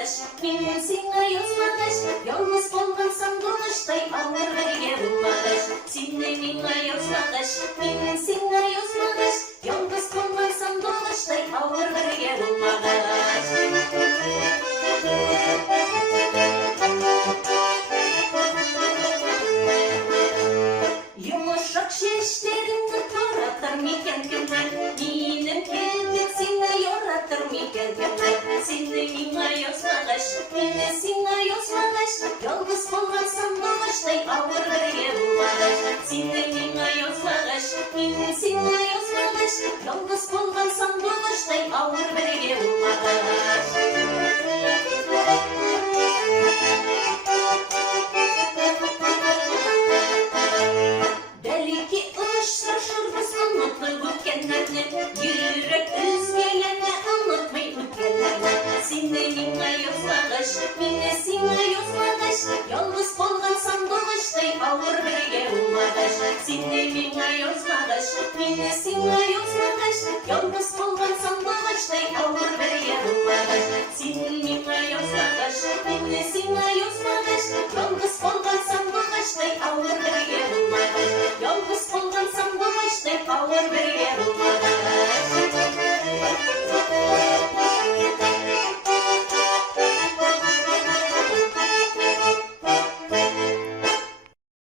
язмагач, мен сиңа язмагач, ялгыз болгансаң болаштай ауыр бирге болмагач. Сине миңа язмагач, мен сиңа язмагач, ялгыз болгансаң болаштай ауыр бирге болмагач. Yumuşak şişlerini taratır miken kümler, benim kelbek seni yoratır miken kümler. Seni mиңа язмагач, meni сиңа язмагач, yalgız bolgansam bolаштай ауыр бирге болмагач. Seni миңа язмагач, meni сиңа язмагач, yalgız bolgansam bolаштай ауыр бирге болмагач. Belki uçlaşırız anlatmayı ötkenlerine, yürek üzgelerine anlatmayı ötkenlerine. Seni mиңа язмагач, meni сиңа язмагач, yalgız bolgansam bolаштай ауыр бирге болмагач. Seni миңа язмагач, meni сиңа язмагач,